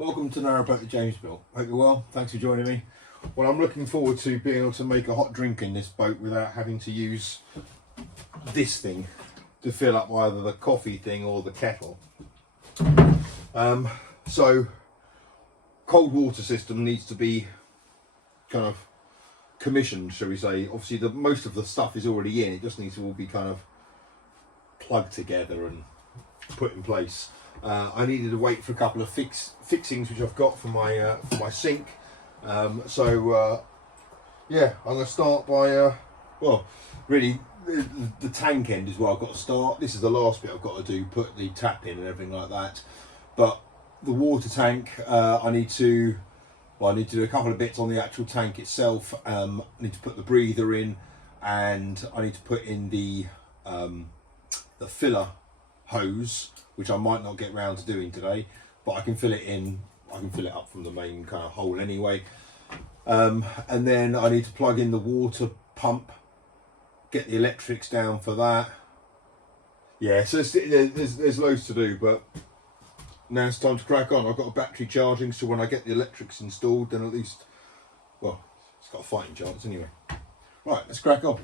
Welcome to Narrowboat at Jabsco. Hope you're well. Thanks for joining me. Well, I'm looking forward to being able to make a hot drink in this boat without having to use this thing to fill up either the coffee thing or the kettle. So cold water system needs to be kind of commissioned, shall we say. Obviously most of the stuff is already in, it just needs to all be kind of plugged together and put in place. I needed to wait for a couple of fixings which I've got for my sink. Yeah, I'm going to start by well, really the tank end is where I've got to start. This is the last bit I've got to do, put the tap in and everything like that. But the water tank, I need to do a couple of bits on the actual tank itself. I need to put the breather in, and I need to put in the filler hose, which I might not get round to doing today, but I can fill it in. I can fill it up from the main kind of hole anyway. And then I need to plug in the water pump, get the electrics down for that. Yeah, so there's loads to do, but now it's time to crack on. I've got a battery charging, so when I get the electrics installed, then at least, well, it's got a fighting chance anyway. Right, let's crack on.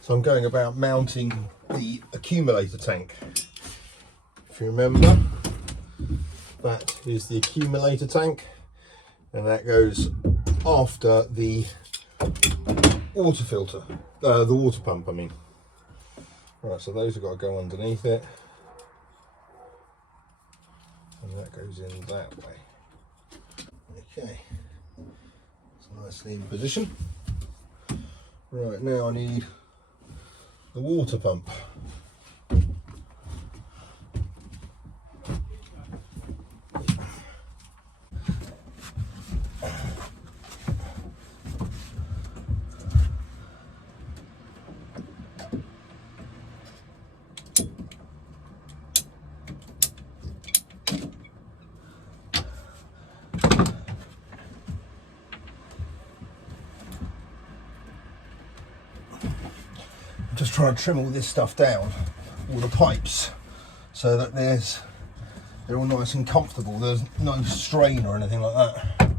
So I'm going about mounting the accumulator tank. If you remember, that is the accumulator tank, and that goes after the water filter, the water pump I mean. Right, so those have got to go underneath it, and that goes in that way. Okay, it's nicely in position. Right, now I need the water pump. Just trying to trim all this stuff down, all the pipes, so that they're all nice and comfortable. There's no strain or anything like that.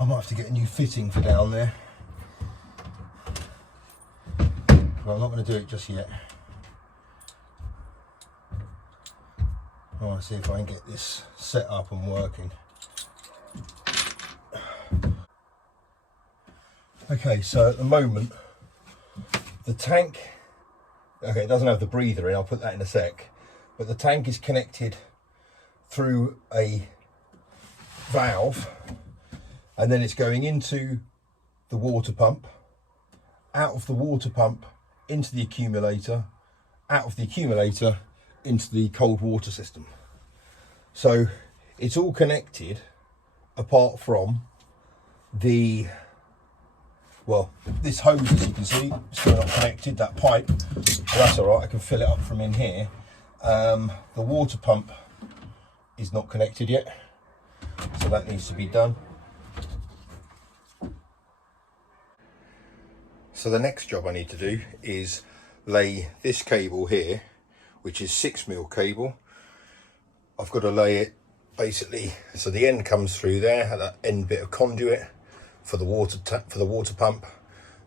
I might have to get a new fitting for down there, but I'm not going to do it just yet. I want to see if I can get this set up and working. Okay, so at the moment, the tank, okay, it doesn't have the breather in, I'll put that in a sec, but the tank is connected through a valve, and then it's going into the water pump, out of the water pump into the accumulator, out of the accumulator into the cold water system. So it's all connected apart from the, well, this hose, as you can see, still not connected, that pipe, but that's all right, I can fill it up from in here. The water pump is not connected yet, so that needs to be done. So the next job I need to do is lay this cable here, which is 6mm cable. I've got to lay it basically so the end comes through there, that end bit of conduit for the water pump,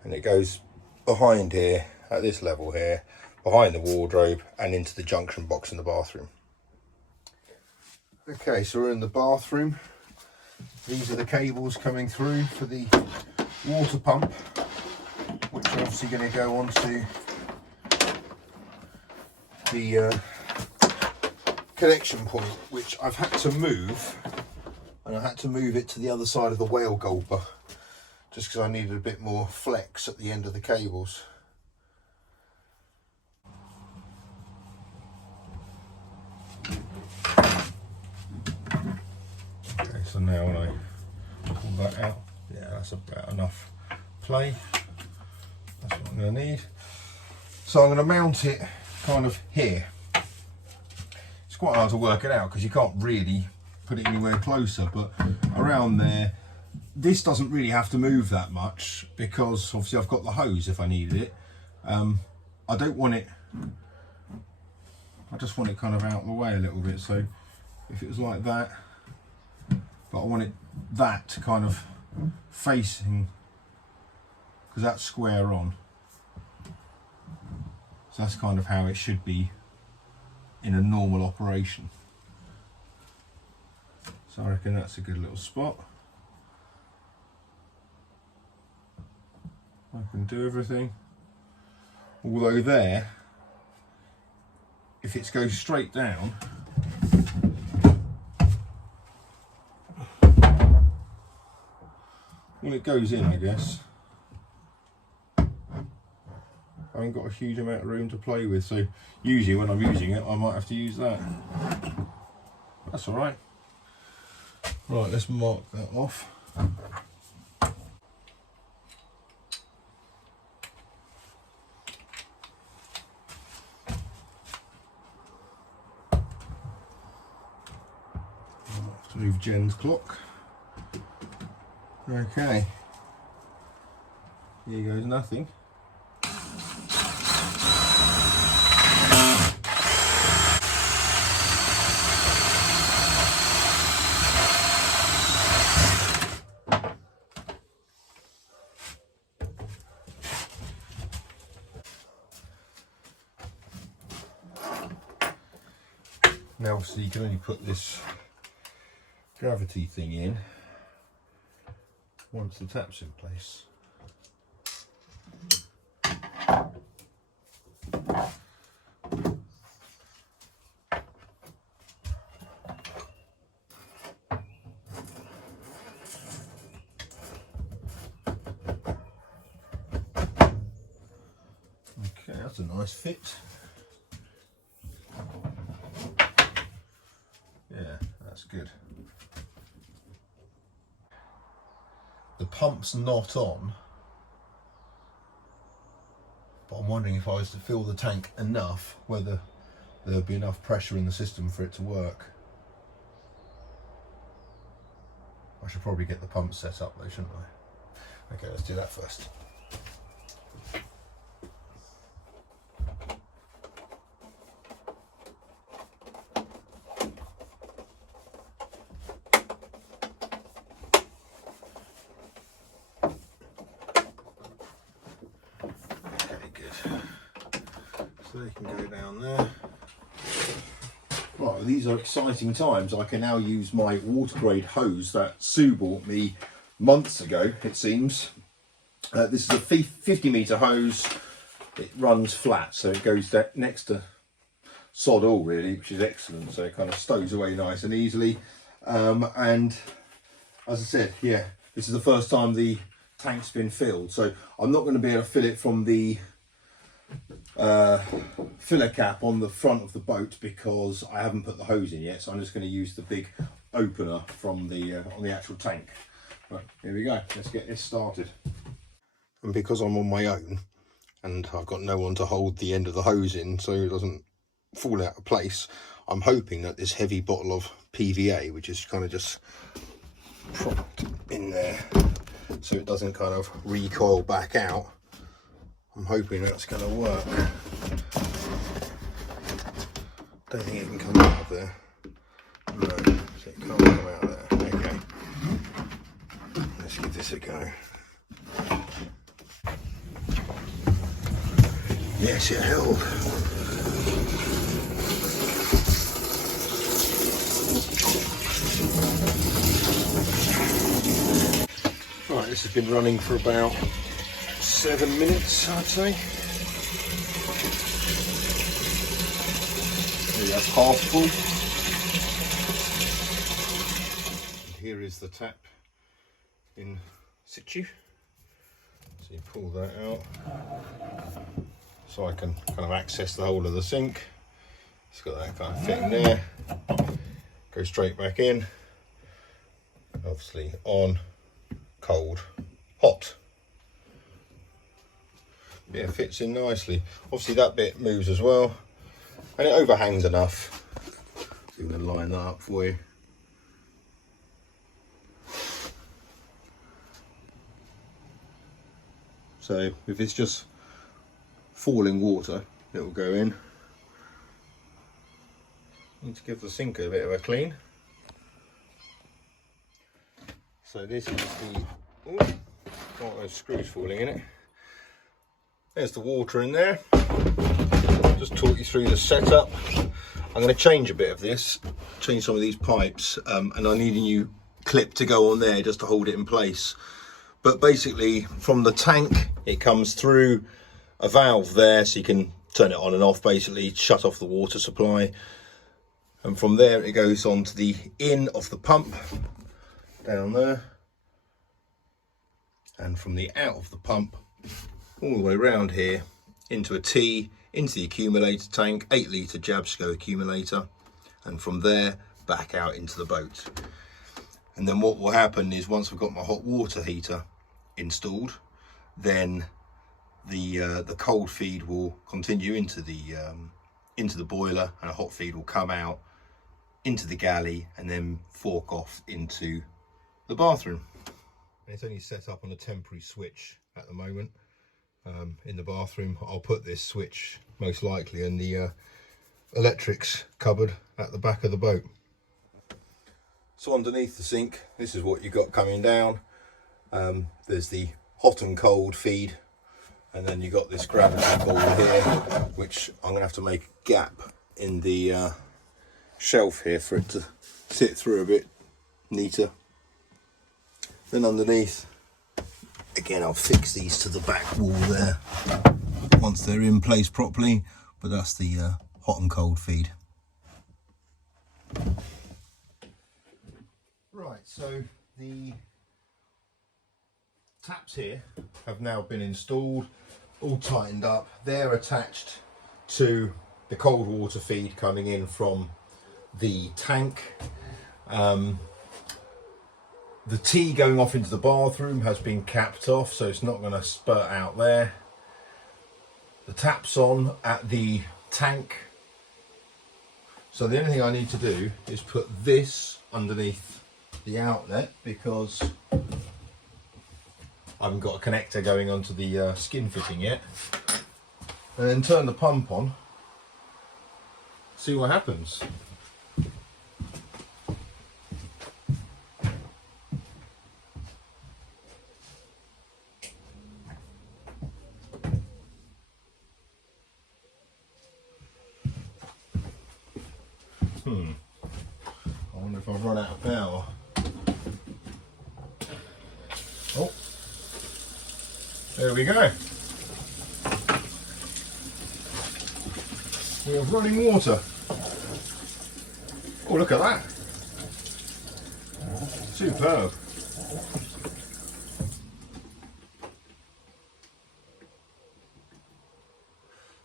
and it goes behind here at this level here, behind the wardrobe, and into the junction box in the bathroom. Okay, so we're in the bathroom. These are the cables coming through for the water pump, which are obviously going to go onto the connection point, which I've had to move, and I had to move it to the other side of the whale gulper just because I needed a bit more flex at the end of the cables. Okay, so now when I pull that out, yeah, that's about enough play. That's what I'm going to need. So I'm going to mount it kind of here. It's quite hard to work it out because you can't really put it anywhere closer, but around there. This doesn't really have to move that much because obviously I've got the hose if I needed it. I don't want it, I just want it kind of out of the way a little bit. So if it was like that, but I want it that to kind of facing, because that's square on. So that's kind of how it should be in a normal operation. So I reckon that's a good little spot. I can do everything. Although there, if it goes straight down, well, it goes in, I guess. I haven't got a huge amount of room to play with, so usually when I'm using it, I might have to use that. That's all right. Right, let's mark that off. To move Jen's clock. Okay. Here goes nothing. Now obviously you can only put this gravity thing in once the tap's in place. Okay, that's a nice fit. Yeah, that's good. The pump's not on, but I'm wondering if I was to fill the tank enough, whether there'd be enough pressure in the system for it to work. I should probably get the pump set up though, shouldn't I? Okay, let's do that first. So they can go down there. Right, well, these are exciting times. I can now use my water grade hose that Sue bought me months ago, it seems. This is a 50 metre hose. It runs flat, so it goes next to sod all really, which is excellent. So it kind of stows away nice and easily. And as I said, yeah, this is the first time the tank's been filled. So I'm not going to be able to fill it from the filler cap on the front of the boat because I haven't put the hose in yet, so I'm just going to use the big opener from the on the actual tank. Right, here we go, let's get this started. And because I'm on my own and I've got no one to hold the end of the hose in so it doesn't fall out of place, I'm hoping that this heavy bottle of PVA, which is kind of just propped in there so it doesn't kind of recoil back out, I'm hoping that's going to work. Don't think it can come out of there. No, so it can't come out of there. Okay. Let's give this a go. Yes, it held. Right, this has been running for about 7 minutes, I'd say. That's half full. And here is the tap in situ. So you pull that out. So I can kind of access the whole of the sink. It's got that kind of fit in there. Go straight back in. Obviously on, cold, hot. Yeah, it fits in nicely. Obviously that bit moves as well, and it overhangs enough. So I'm going to line that up for you. So if it's just falling water, it will go in. Need to give the sink a bit of a clean. So this is the, oh, there's screws falling in it. There's the water in there. Just talk you through the setup. I'm going to change a bit of this, change some of these pipes, and I need a new clip to go on there just to hold it in place. But basically from the tank, it comes through a valve there, so you can turn it on and off, basically shut off the water supply. And from there it goes on to the in of the pump down there, and from the out of the pump all the way around here into a T, into the accumulator tank, 8 litre Jabsco accumulator, and from there back out into the boat. And then what will happen is, once I've got my hot water heater installed, then the cold feed will continue into the boiler, and a hot feed will come out into the galley and then fork off into the bathroom. And it's only set up on a temporary switch at the moment in the bathroom. I'll put this switch most likely in the electrics cupboard at the back of the boat. So underneath the sink, this is what you've got coming down. There's the hot and cold feed, and then you've got this gravity ball here, which I'm gonna have to make a gap in the shelf here for it to sit through a bit neater. Then underneath, again, I'll fix these to the back wall there once they're in place properly, but that's the hot and cold feed. Right, so the taps here have now been installed, all tightened up. They're attached to the cold water feed coming in from the tank. The T going off into the bathroom has been capped off, so it's not going to spurt out there. The tap's on at the tank, so the only thing I need to do is put this underneath the outlet, because I haven't got a connector going onto the skin fitting yet, and then turn the pump on, see what happens. I wonder if I've run out of power. Oh, there we go. We have running water. Oh, look at that. Superb.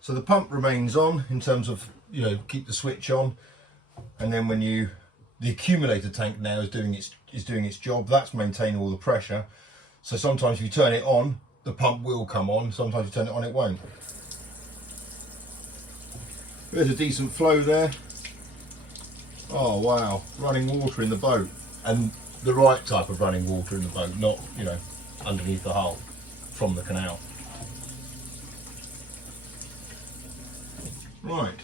So the pump remains on in terms of, you know, keep the switch on, and then when the accumulator tank now is doing its job. That's maintaining all the pressure. So sometimes if you turn it on, the pump will come on. Sometimes you turn it on, it won't. There's a decent flow there. Oh wow, running water in the boat, and the right type of running water in the boat, not, you know, underneath the hull from the canal. Right.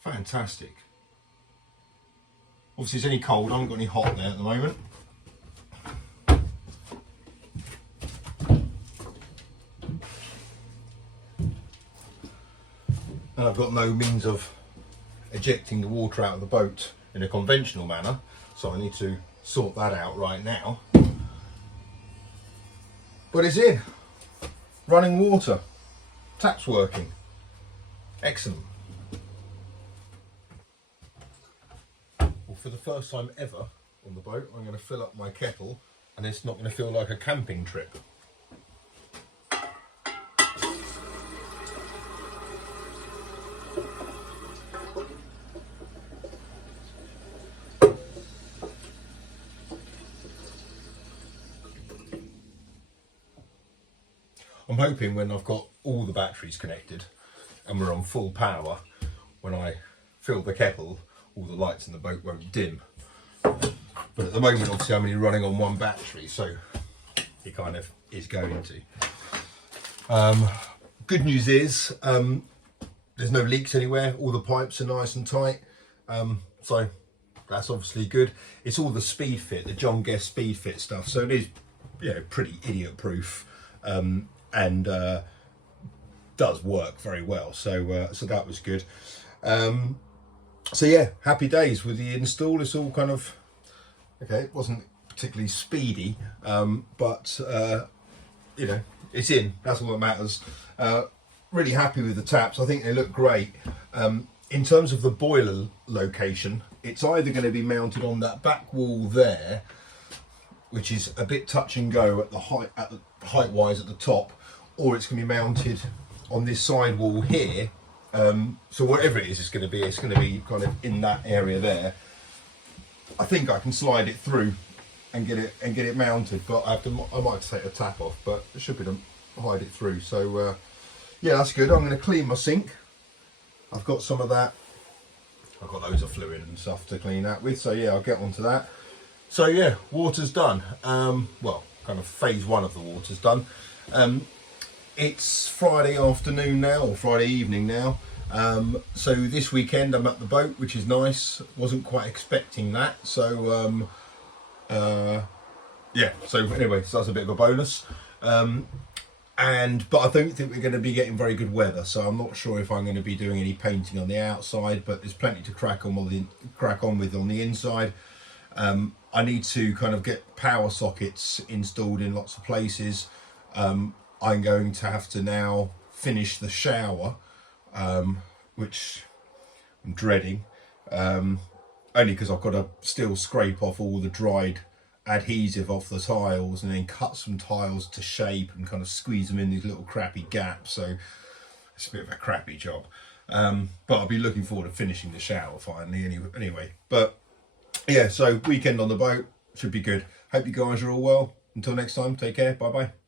Fantastic. Obviously it's only cold, I haven't got any hot there at the moment. And I've got no means of ejecting the water out of the boat in a conventional manner, so I need to sort that out right now. But it's in. Running water. Taps working. Excellent. Well, for the first time ever on the boat, I'm going to fill up my kettle, and it's not going to feel like a camping trip. I'm hoping when I've got all the batteries connected and we're on full power, when I fill the kettle, all the lights in the boat won't dim. But at the moment, obviously, I'm only running on one battery, so it kind of is going to. Good news is there's no leaks anywhere. All the pipes are nice and tight, so that's obviously good. It's all the speed fit, the John Guest speed fit stuff, so it is, you know, pretty idiot proof, and does work very well. So so that was good. So yeah, happy days with the install. It's all kind of okay. It wasn't particularly speedy, but you know, it's in. That's all that matters. Really happy with the taps. I think they look great. In terms of the boiler location, it's either going to be mounted on that back wall there, which is a bit touch and go at the height wise at the top, or it's going to be mounted on this side wall here. So whatever it is, it's going to be kind of in that area there. I think I can slide it through and get it mounted, but I might have to take the tap off, but it should be to hide it through. So yeah, that's good. I'm going to clean my sink. I've got some of that. I've got loads of fluid and stuff to clean that with, so yeah, I'll get onto that. So yeah, water's done. Well, kind of phase one of the water's done. It's Friday afternoon now, or Friday evening now. So this weekend I'm at the boat, which is nice. Wasn't quite expecting that. So yeah, so anyway, so that's a bit of a bonus. But I don't think we're going to be getting very good weather, so I'm not sure if I'm going to be doing any painting on the outside, but there's plenty to crack on with on the inside. I need to kind of get power sockets installed in lots of places. I'm going to have to now finish the shower, which I'm dreading, only because I've got to still scrape off all the dried adhesive off the tiles and then cut some tiles to shape and kind of squeeze them in these little crappy gaps. So it's a bit of a crappy job, but I'll be looking forward to finishing the shower finally anyway. But yeah, so weekend on the boat should be good. Hope you guys are all well. Until next time, take care. Bye bye.